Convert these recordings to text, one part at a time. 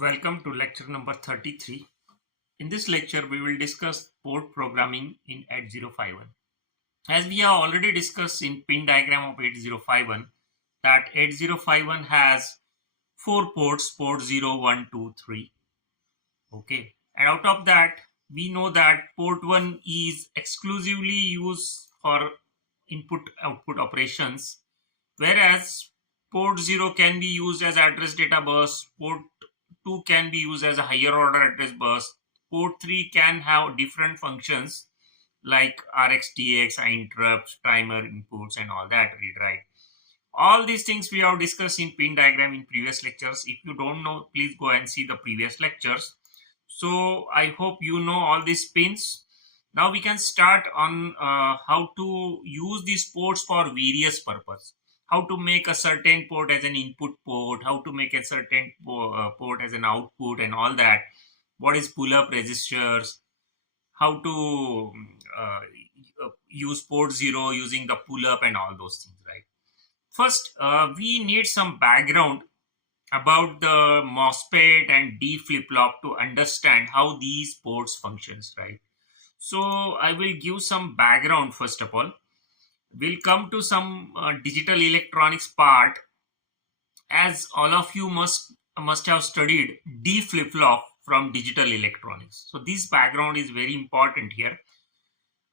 Welcome to lecture number 33. In this lecture, we will discuss port programming in 8051. As we have already discussed in pin diagram of 8051, that 8051 has 4 ports, port 0, 1, 2, 3. Okay. And out of that, we know that port 1 is exclusively used for input-output operations, whereas port 0 can be used as address data bus, port 2 can be used as a higher order address bus, port 3 can have different functions like RxTx, interrupts, timer inputs and all that, read write. All these things we have discussed in pin diagram in previous lectures. If you don't know, please go and see the previous lectures. So I hope you know all these pins. Now we can start on how to use these ports for various purpose. How to make a certain port as an input port, how to make a certain port as an output and all that. What is pull-up resistors, how to use port 0 using the pull-up and all those things, right? First, we need some background about the MOSFET and D flip-flop to understand how these ports functions, right? So I will give some background first of all. We'll come to some digital electronics part, as all of you must have studied D flip-flop from digital electronics. So this background is very important here.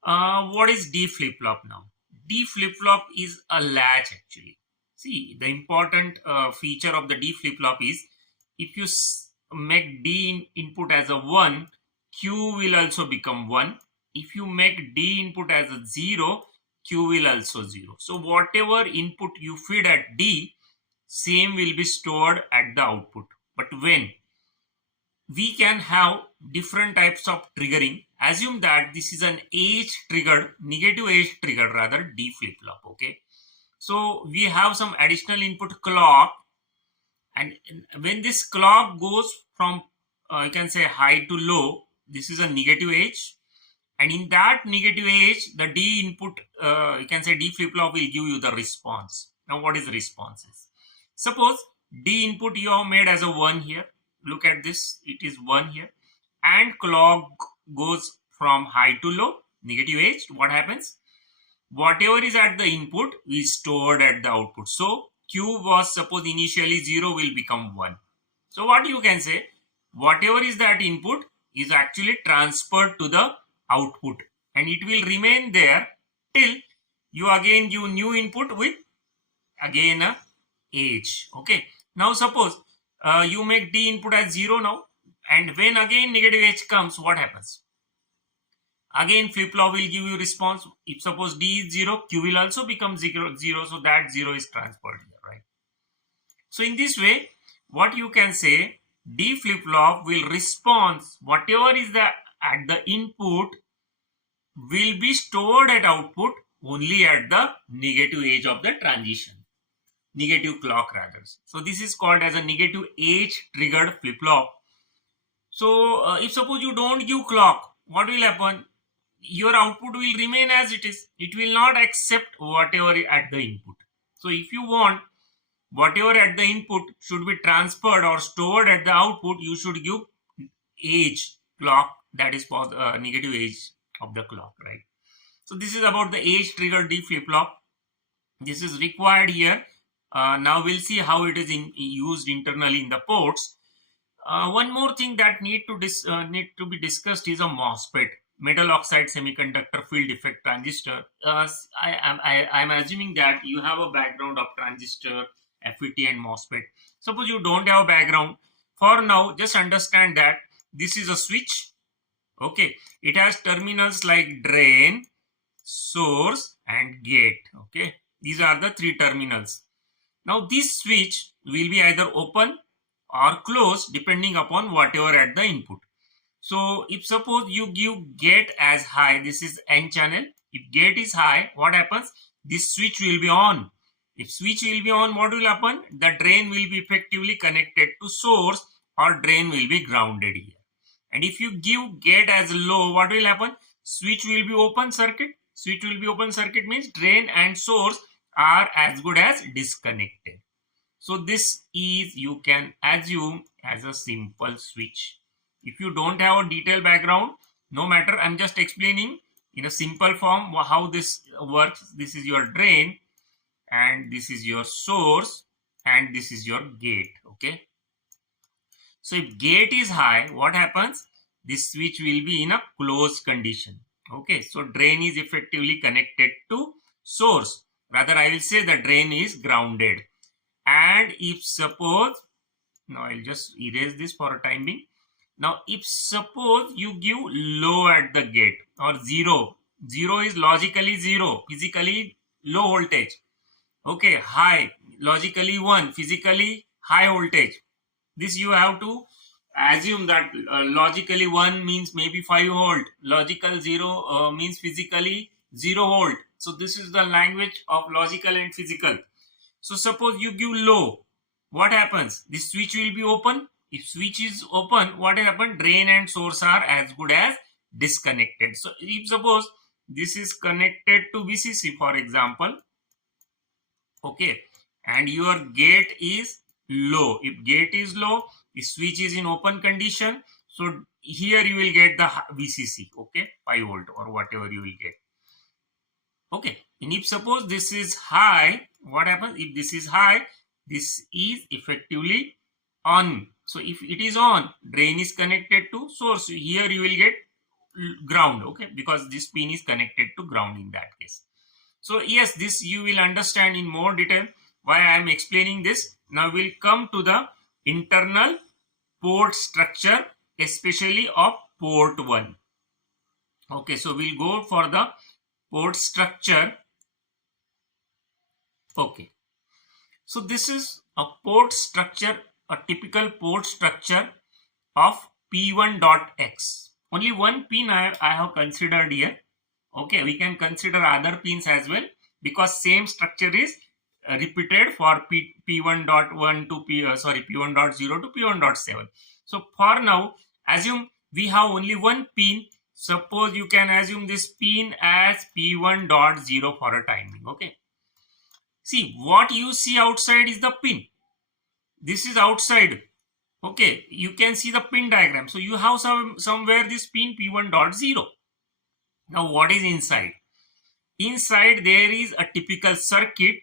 What is D flip-flop now? D flip-flop is a latch actually. See, the important feature of the D flip-flop is if you make D input as a 1, Q will also become 1. If you make D input as a 0, Q will also 0. So whatever input you feed at D, same will be stored at the output. But when we can have different types of triggering, assume that this is an age triggered, negative age triggered rather, D flip-flop, okay? So we have some additional input clock, and when this clock goes from you can say high to low, this is a negative age, and in that negative age the D input you can say D flip-flop will give you the response. Now what is the responses? Suppose D input you have made as a 1 here, look at this, it is 1 here, and clock goes from high to low, negative age. What happens? Whatever is at the input is stored at the output. So Q was suppose initially 0 will become 1. So what you can say, whatever is that input is actually transferred to the output, and it will remain there till you again give new input with again a age. Okay. Now suppose you make D input as 0 now, and when again negative age comes, what happens? Again flip-flop will give you response. If suppose D is 0, Q will also become 0, so that 0 is transferred here, right? So in this way, what you can say, D flip-flop will respond, whatever is the at the input will be stored at output only at the negative age of the transition, negative clock rather. So this is called as a negative age triggered flip-flop. So if suppose you don't give clock, what will happen? Your output will remain as it is. It will not accept whatever at the input. So if you want whatever at the input should be transferred or stored at the output, you should give age clock, that is for the negative age of the clock, right? So this is about the age triggered D flip-flop. This is required here. Now we'll see how it is used internally in the ports. One more thing that need to be discussed is a MOSFET, metal oxide semiconductor field effect transistor. I'm assuming that you have a background of transistor, FET and MOSFET. Suppose you don't have a background, for now just understand that this is a switch. Okay, it has terminals like drain, source and gate. Okay, these are the 3 terminals. Now this switch will be either open or closed depending upon whatever at the input. So if suppose you give gate as high, this is N channel. If gate is high, what happens? This switch will be on. If switch will be on, what will happen? The drain will be effectively connected to source, or drain will be grounded here. And if you give gate as low, what will happen? Switch will be open circuit. Switch will be open circuit means drain and source are as good as disconnected. So this is, you can assume, as a simple switch. If you don't have a detailed background, no matter, I'm just explaining in a simple form how this works. This is your drain, and this is your source, and this is your gate. Okay, so if gate is high, what happens? This switch will be in a closed condition. Okay, so drain is effectively connected to source. Rather, I will say the drain is grounded. And if suppose, now I'll just erase this for a time being. Now, if suppose you give low at the gate, or zero, zero is logically zero, physically low voltage. Okay, high, logically 1, physically high voltage. This you have to assume that logically 1 means maybe 5 volt, logical 0 means physically 0 volt. So this is the language of logical and physical. So suppose you give low, what happens? This switch will be open. If switch is open, what happens? Drain and source are as good as disconnected. So if suppose this is connected to VCC, for example, okay, and your gate is low. If gate is low, the switch is in open condition. So here you will get the VCC, okay, 5 volt or whatever you will get. Okay, and if suppose this is high, what happens? If this is high, this is effectively on. So if it is on, drain is connected to source. Here you will get ground, okay, because this pin is connected to ground in that case. So yes, this you will understand in more detail why I am explaining this. Now we'll come to the internal port structure, especially of port 1. Okay, so we'll go for the port structure. Okay, so this is a port structure, a typical port structure of P1.X. Only one pin I have considered here. Okay, we can consider other pins as well, because same structure is repeated for P1.1 to P1.0 to P1.7. So for now, assume we have only one pin. Suppose you can assume this pin as P1.0 for a timing. Okay. See, what you see outside is the pin. This is outside. Okay, you can see the pin diagram. So you have somewhere this pin P1.0. Now what is inside? Inside there is a typical circuit,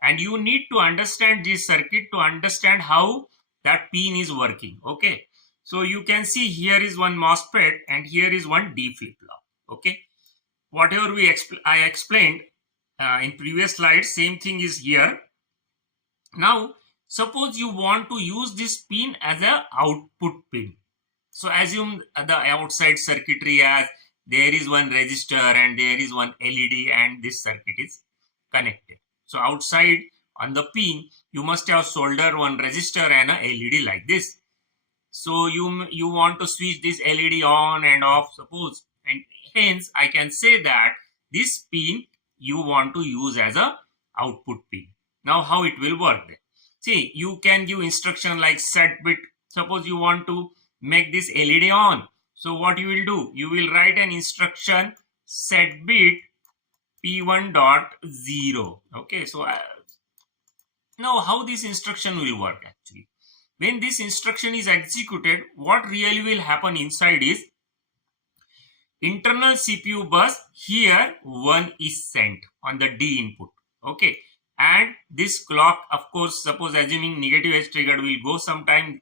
and you need to understand this circuit to understand how that pin is working. Okay, so you can see here is one MOSFET and here is one D flip-flop. Okay, whatever I explained in previous slides, same thing is here. Now suppose you want to use this pin as a output pin. So assume the outside circuitry as there is one resistor and there is one LED, and this circuit is connected. So outside on the pin, you must have soldered one resistor and a LED like this. So you want to switch this LED on and off, suppose, and hence I can say that this pin you want to use as a output pin. Now how it will work then? See, you can give instruction like set bit. Suppose you want to make this LED on. So what you will do? You will write an instruction set bit P1.0. Okay, so now how this instruction will work actually? When this instruction is executed, what really will happen inside is internal CPU bus, here 1 is sent on the D input. Okay, and this clock, of course, suppose assuming negative edge triggered, will go sometime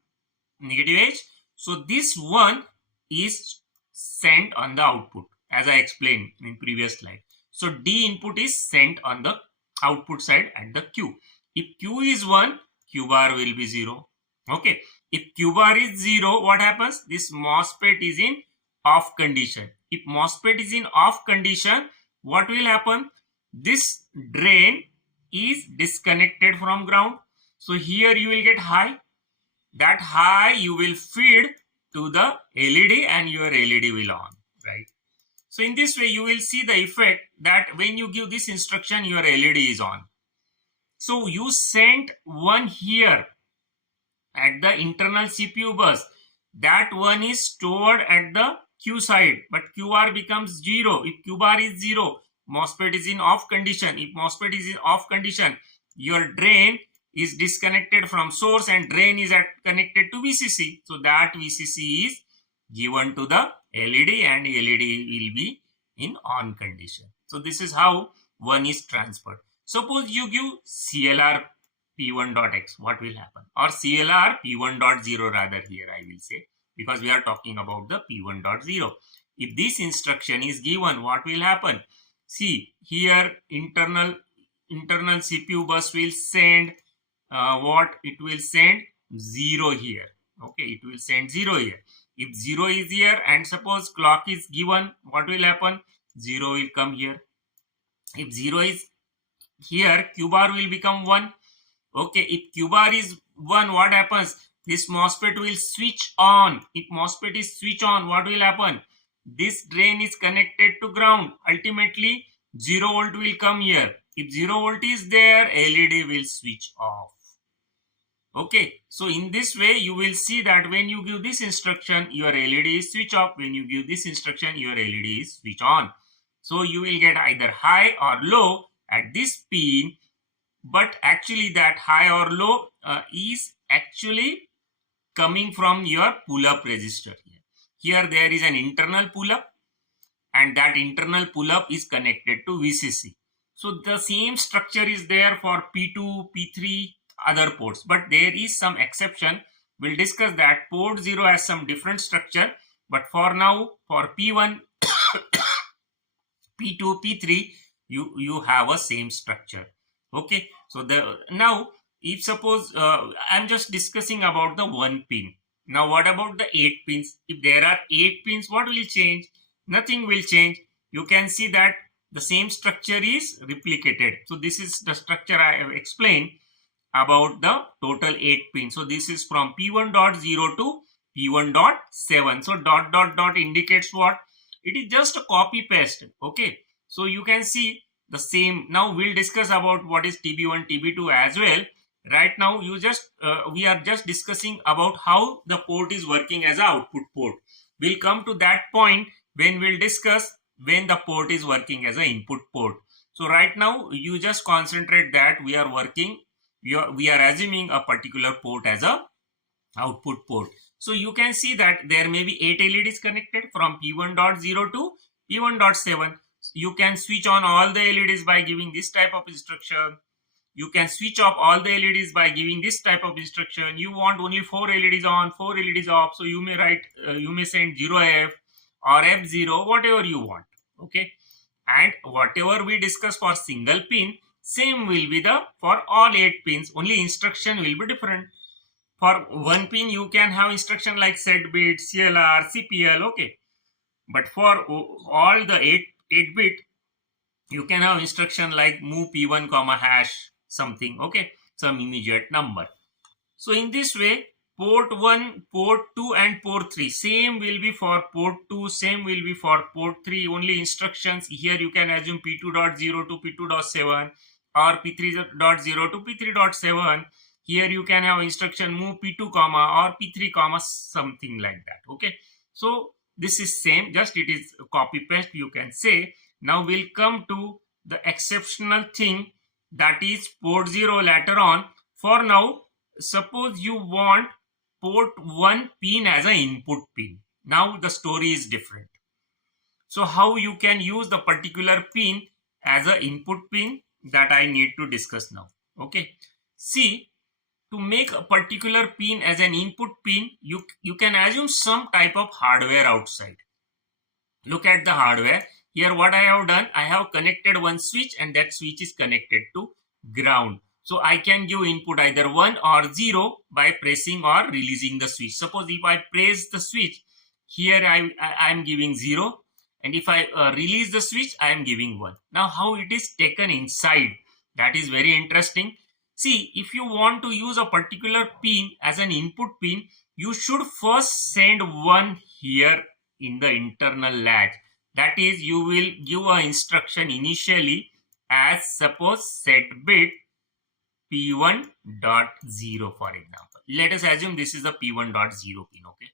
negative edge. So this 1 is sent on the output, as I explained in previous slide. So D input is sent on the output side at the Q. If Q is 1, Q bar will be 0. Okay. If Q bar is 0, what happens? This MOSFET is in off condition. If MOSFET is in off condition, what will happen? This drain is disconnected from ground. So here you will get high. That high you will feed to the LED and your LED will on, right? So in this way you will see the effect that when you give this instruction, your LED is on. So you sent 1 here at the internal CPU bus. That 1 is stored at the Q side, but QR becomes 0. If Q bar is 0, MOSFET is in off condition. If MOSFET is in off condition, your drain is disconnected from source and drain is connected to VCC. So that VCC is given to the LED and LED will be in on condition. So this is how one is transferred. Suppose you give CLR P1.x, what will happen? Or CLR P1.0 rather, here I will say, because we are talking about the P1.0. If this instruction is given, what will happen? See, here internal CPU bus will send what? It will send 0 here. Okay, it will send 0 here. If 0 is here and suppose clock is given, what will happen? 0 will come here. If 0 is here, Q bar will become 1. Okay, if Q bar is 1, what happens? This MOSFET will switch on. If MOSFET is switch on, what will happen? This drain is connected to ground. Ultimately, 0 volt will come here. If 0 volt is there, LED will switch off. Okay, so in this way, you will see that when you give this instruction, your LED is switch off. When you give this instruction, your LED is switch on. So you will get either high or low at this pin, but actually that high or low is actually coming from your pull-up resistor. Here there is an internal pull-up and that internal pull-up is connected to VCC. So the same structure is there for P2, P3, other ports, but there is some exception. We'll discuss that. Port 0 has some different structure, but for now, for P1, P2, P3, you have a same structure. Okay, so now if suppose I'm just discussing about the 1 pin. Now what about the 8 pins? If there are 8 pins, what will change? Nothing will change. You can see that the same structure is replicated. So this is the structure I have explained about the total 8 pins. So this is from P1.0 to P1.7. So dot dot dot indicates what? It is just a copy paste. Okay, so you can see the same. Now we'll discuss about what is TB1, TB2 as well. Right now we are just discussing about how the port is working as an output port. We'll come to that point when we'll discuss when the port is working as an input port. So right now you just concentrate that we are working, we are assuming a particular port as a output port. So you can see that there may be 8 LEDs connected from P1.0 to P1.7. You can switch on all the LEDs by giving this type of instruction. You can switch off all the LEDs by giving this type of instruction. You want only 4 LEDs on, 4 LEDs off. So you may write, you may send 0F or F0, whatever you want. Okay. And whatever we discuss for single pin, same will be for all 8 pins. Only instruction will be different. For 1 pin, you can have instruction like set bit, CLR, CPL. Okay. But for all the 8 bit, you can have instruction like move P1 comma hash something. Okay, some immediate number. So in this way, port 1, port 2 and port 3 same will be for port 2, same will be for port 3. Only instructions here you can assume P2.0 to P2.7 or P3.0 to P3.7. Here you can have instruction move P2 comma or P3 comma something like that. Okay, so this is same, just it is copy paste you can say. Now we'll come to the exceptional thing, that is port 0 later on. For now, suppose you want port 1 pin as an input pin. Now the story is different. So how you can use the particular pin as an input pin, that I need to discuss now. Okay, see, to make a particular pin as an input pin, you can assume some type of hardware outside. Look at the hardware. Here what I have done, I have connected one switch and that switch is connected to ground. So I can give input either 1 or 0 by pressing or releasing the switch. Suppose if I press the switch, here I am giving 0, and if I release the switch, I am giving 1. Now how it is taken inside, that is very interesting. See, if you want to use a particular pin as an input pin, you should first send 1 here in the internal latch. That is, you will give an instruction initially as suppose set bit P1.0 for example. Let us assume this is the P1.0 pin. Okay,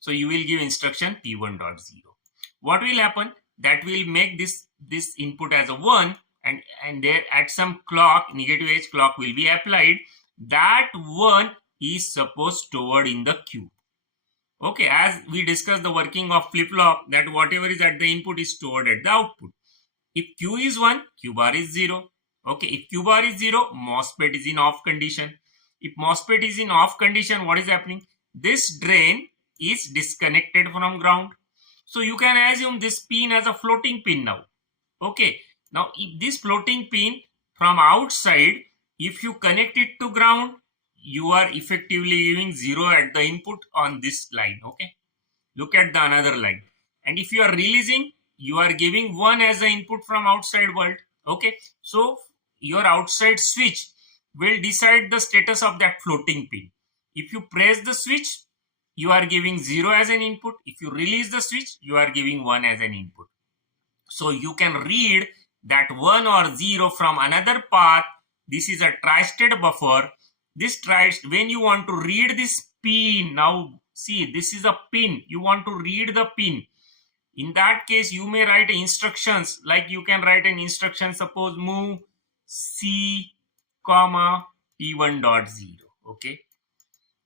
so you will give instruction P1.0. What will happen? That will make this input as a 1, and there at some clock, negative edge clock will be applied. that 1 is supposed stored in the queue. Okay, as we discussed the working of flip-flop, that whatever is at the input is stored at the output. If Q is 1, Q bar is 0. Okay, if Q bar is 0, MOSFET is in off condition. If MOSFET is in off condition, what is happening? This drain is disconnected from ground. So you can assume this pin as a floating pin now. Okay, now if this floating pin from outside, if you connect it to ground, you are effectively giving 0 at the input on this line. Okay, look at the another line. And if you are releasing, you are giving 1 as the input from outside world. Okay, so your outside switch will decide the status of that floating pin. If you press the switch, you are giving 0 as an input. If you release the switch, you are giving 1 as an input. So you can read that 1 or 0 from another path. This is a tri-state buffer. This when you want to read this pin, now see, this is a pin. You want to read the pin. In that case, you may write instructions, like you can write an instruction, suppose move C, comma, P1.0. Okay,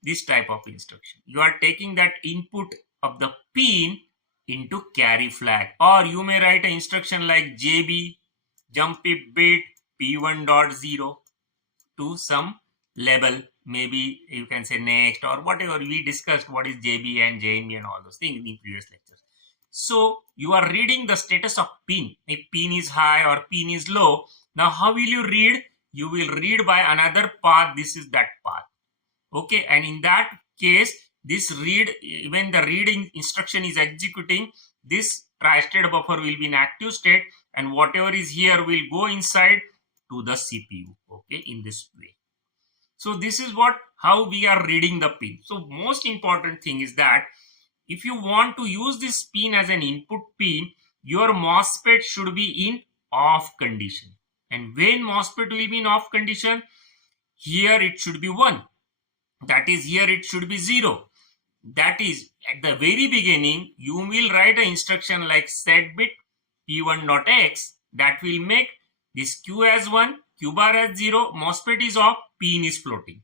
this type of instruction. You are taking that input of the pin into carry flag, or you may write an instruction like JB, jump it bit P1.0 to some label. Maybe you can say next or whatever. We discussed what is JB and JNB and all those things in the previous lectures. So you are reading the status of pin. If pin is high or pin is low. Now how will you read? You will read by another path. This is that path. Okay, and in that case, this read, when the reading instruction is executing, this tri-state buffer will be in active state, and whatever is here will go inside to the CPU. Okay, in this way. So this is how we are reading the pin. So most important thing is that if you want to use this pin as an input pin, your MOSFET should be in off condition. And when MOSFET will be in off condition, here it should be 1. That is, here it should be 0. That is, at the very beginning, you will write an instruction like set bit P1.x that will make this Q as 1, Q bar as 0, MOSFET is off, pin is floating.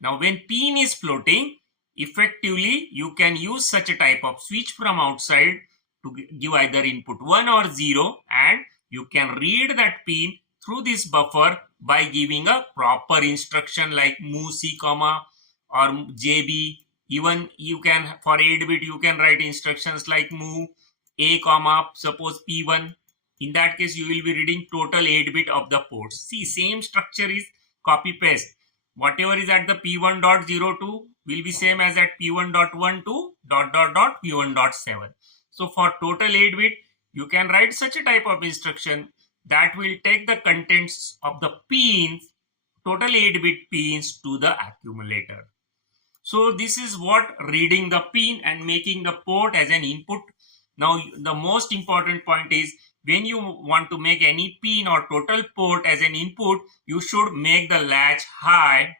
Now when pin is floating, effectively you can use such a type of switch from outside to give either input 1 or 0, and you can read that pin through this buffer by giving a proper instruction like move C, comma, or JB. Even you can, for 8-bit, you can write instructions like move A, comma, suppose P1. In that case, you will be reading total 8-bit of the ports. See, same structure is copy paste. Whatever is at the P1.02 will be same as at P1.12 P1.7. So for total 8-bit, you can write such a type of instruction that will take the contents of the pins, total 8-bit pins, to the accumulator. So this is what reading the pin and making the port as an input. Now the most important point is, when you want to make any pin or total port as an input, you should make the latch high,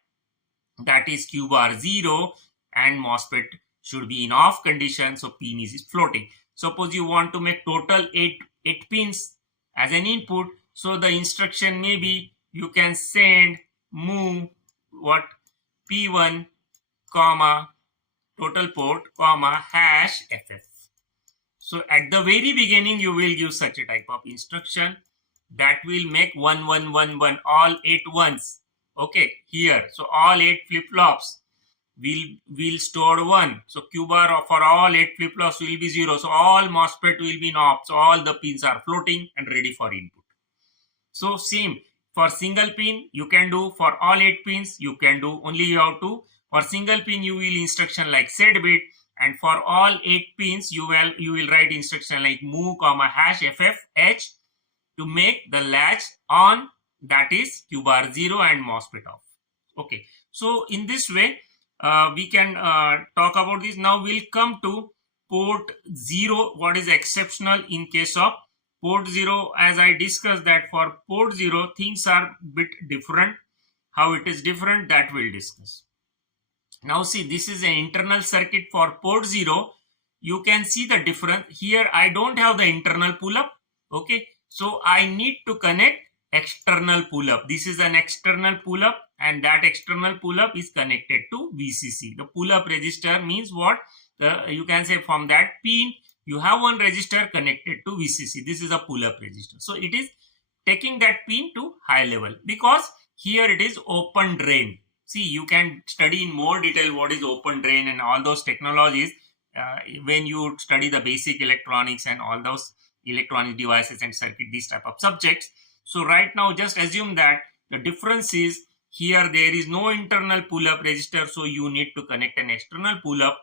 that is Q bar 0, and MOSFET should be in off condition, so pin is floating. Suppose you want to make total 8 pins as an input, so the instruction may be, you can send move P1, comma, total port, comma, hash FF. So at the very beginning, you will give such a type of instruction that will make 1, 1, 1, 1, all 8 ones. Okay, here. So all 8 flip-flops will store 1. So Q bar for all 8 flip-flops will be 0. So all MOSFET will be in off. So all the pins are floating and ready for input. So same for single pin, you can do. For all 8 pins, you can do. Only you have to. For single pin, you will instruction like set bit. And for all 8 pins, you will write instruction like move, comma, hash FF H to make the latch on, that is Q bar 0 and MOSFET off. Okay. So in this way, we can talk about this. Now we'll come to port 0. What is exceptional in case of port 0? As I discussed that for port 0, things are bit different. How it is different, that we'll discuss. Now see, this is an internal circuit for port 0. You can see the difference. Here I don't have the internal pull-up. Okay. So I need to connect external pull-up. This is an external pull-up and that external pull-up is connected to VCC. The pull-up resistor means what? You can say from that pin you have one resistor connected to VCC. This is a pull-up resistor. So it is taking that pin to high level because here it is open drain. See, you can study in more detail what is open drain and all those technologies when you study the basic electronics and all those electronic devices and circuit, these type of subjects. So right now just assume that the difference is here there is no internal pull-up resistor, so you need to connect an external pull-up.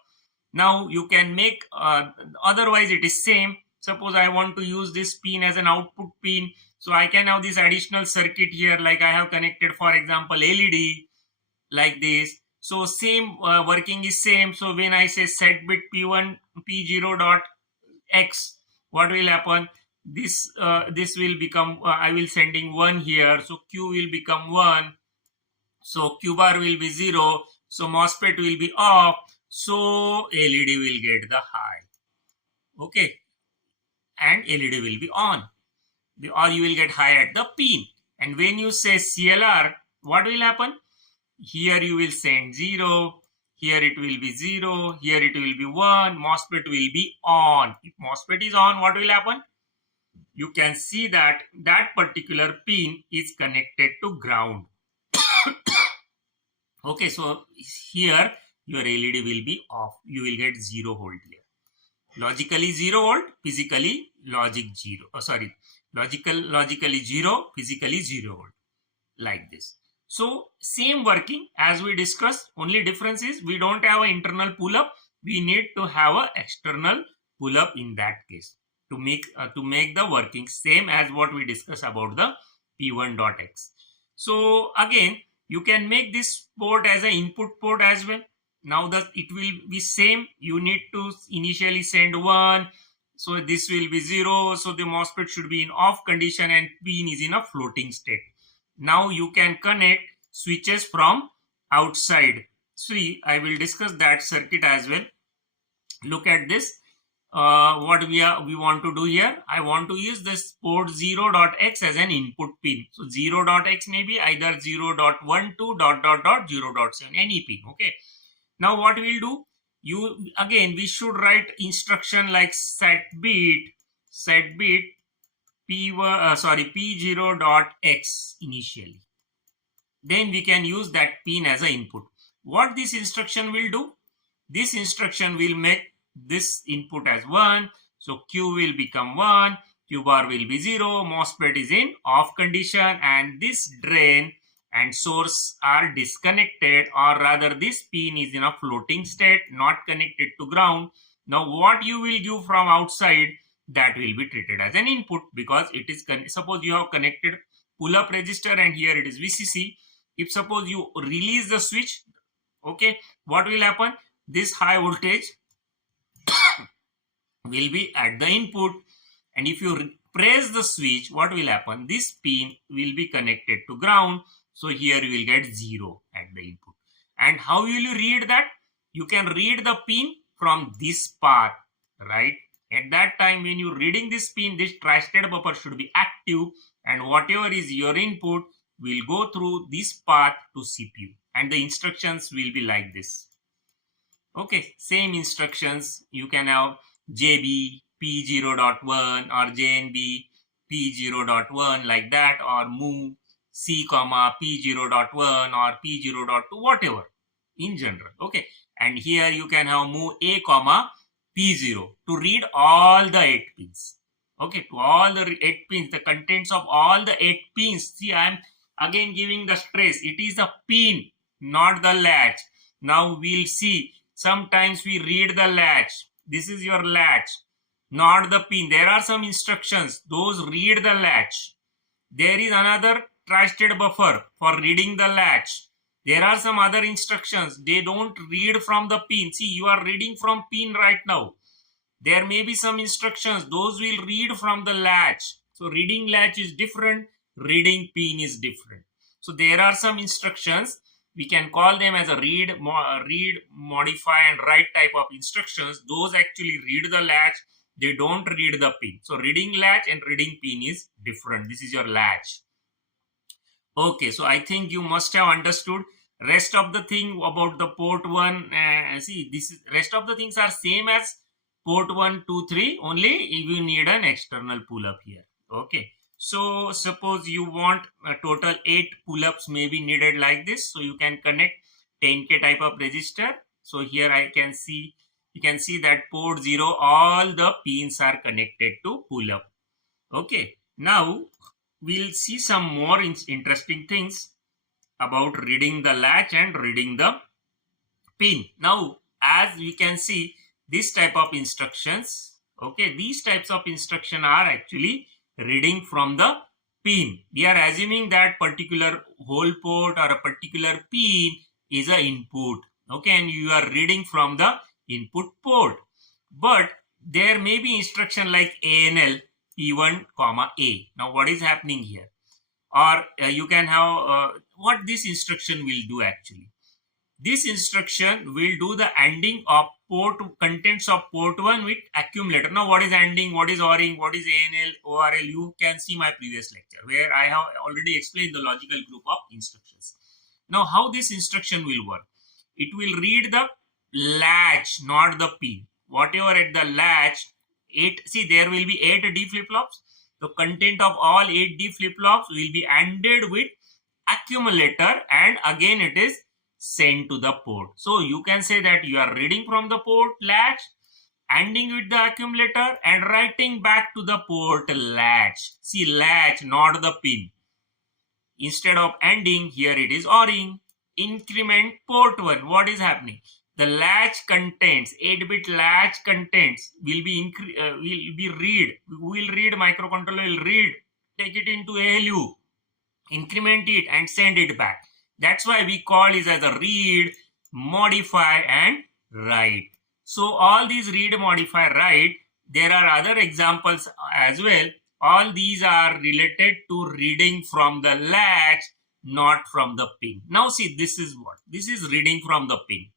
Now you can make otherwise it is same. Suppose I want to use this pin as an output pin, so I can have this additional circuit here, like I have connected for example LED like this. So same working is same. So when I say set bit P1 P0 dot X, what will happen? This will become I will sending 1 here, so Q will become 1, so Q bar will be 0, so MOSFET will be off, so LED will get the high, okay, and LED will be on, or you will get high at the pin. And when you say CLR, what will happen? Here you will send 0, here it will be 0, here it will be 1, MOSFET will be on. If MOSFET is on, what will happen? You can see that that particular pin is connected to ground. Okay, so here your LED will be off. You will get 0 volt here. Logically 0 volt, physically logic 0. Logically 0, physically 0 volt. Like this. So same working as we discussed, only difference is we don't have an internal pull-up. We need to have an external pull-up in that case to make the working same as what we discussed about the P1.x. So again, you can make this port as an input port as well. Now it will be same. You need to initially send 1. So this will be 0. So the MOSFET should be in off condition and pin is in a floating state. Now you can connect switches from outside. See, I will discuss that circuit as well. Look at this. What we want to do here, I want to use this port 0.x as an input pin. So 0.x may be either 0.12 ... 0.7, any pin. Okay. Now what we'll do, we should write instruction like set bit P0.x initially. Then we can use that pin as an input. What this instruction will do? This instruction will make this input as 1. So Q will become 1, Q bar will be 0, MOSFET is in off condition, and this drain and source are disconnected, or rather this pin is in a floating state, not connected to ground. Now what you will give from outside, that will be treated as an input because it is, suppose you have connected pull-up resistor and here it is VCC. If suppose you release the switch, okay, what will happen? This high voltage will be at the input, and if you press the switch, what will happen? This pin will be connected to ground, so here you will get 0 at the input. And how will you read that? You can read the pin from this path, right? At that time when you reading this pin, this tri-state buffer should be active, and whatever is your input will go through this path to CPU, and the instructions will be like this. Okay, same instructions. You can have JB P0.1 or JNB P0.1 like that, or move C comma P0.1 or P0.2, whatever in general. Okay, and here you can have move A comma P0 to read all the 8 pins. Okay, to all the 8 pins, the contents of all the 8 pins. See, I am again giving the stress. It is a pin, not the latch. Now we'll see. Sometimes we read the latch. This is your latch, not the pin. There are some instructions. Those read the latch. There is another tri-state buffer for reading the latch. There are some other instructions. They don't read from the pin. See, you are reading from pin right now. There may be some instructions. Those will read from the latch. So reading latch is different. Reading pin is different. So there are some instructions. We can call them as a read, modify and write type of instructions. Those actually read the latch. They don't read the pin. So reading latch and reading pin is different. This is your latch. Okay, so I think you must have understood rest of the thing about the port 1. See, this is rest of the things are same as port 1, 2, 3. Only you need an external pull up here. Okay, so suppose you want a total 8 pull ups may be needed like this. So you can connect 10K type of resistor. So here I can see, you can see that port 0 all the pins are connected to pull up. Okay, now we'll see some more interesting things about reading the latch and reading the pin. Now, as we can see, this type of instructions, okay, these types of instruction are actually reading from the pin. We are assuming that particular hole port or a particular pin is a input, okay, and you are reading from the input port. But there may be instruction like ANL P1 comma A. Now what is happening here? Or you can have what this instruction will do actually. This instruction will do the ANDing of port contents of port 1 with accumulator. Now what is ANDing, what is ORing, what is ANL, ORL? You can see my previous lecture where I have already explained the logical group of instructions. Now how this instruction will work? It will read the latch, not the pin. Whatever at the latch, see there will be 8 D flip-flops. The content of all 8 D flip-flops will be ANDed with accumulator and again it is sent to the port. So you can say that you are reading from the port latch, ANDing with the accumulator and writing back to the port latch. See latch, not the pin. Instead of ANDing, here it is ORing. Increment port 1. What is happening? The latch contents, 8-bit latch contents will be read. Will read, microcontroller will read, take it into ALU, increment it and send it back. That's why we call it as a read, modify and write. So all these read, modify, write, there are other examples as well. All these are related to reading from the latch, not from the pin. Now see, this is what? This is reading from the pin.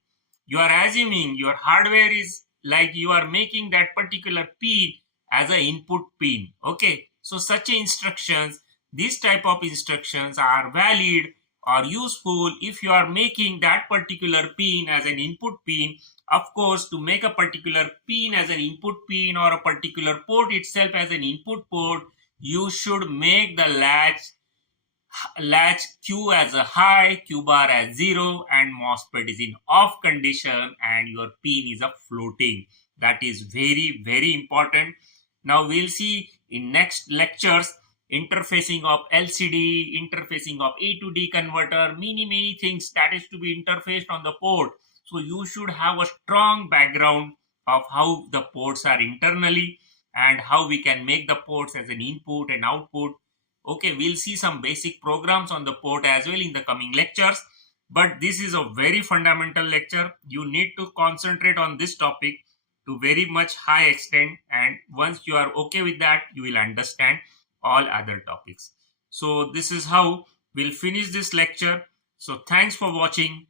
You are assuming your hardware is like you are making that particular pin as an input pin. Okay, so such instructions, these type of instructions are valid or useful if you are making that particular pin as an input pin. Of course, to make a particular pin as an input pin or a particular port itself as an input port, you should make the latch Q as a high, Q bar as 0 and MOSFET is in off condition and your pin is a floating. That is very, very important. Now we'll see in next lectures interfacing of LCD, interfacing of A to D converter, many things that is to be interfaced on the port. So you should have a strong background of how the ports are internally and how we can make the ports as an input and output. Okay, we'll see some basic programs on the port as well in the coming lectures. But this is a very fundamental lecture. You need to concentrate on this topic to very much high extent. And once you are okay with that, you will understand all other topics. So this is how we'll finish this lecture. So thanks for watching.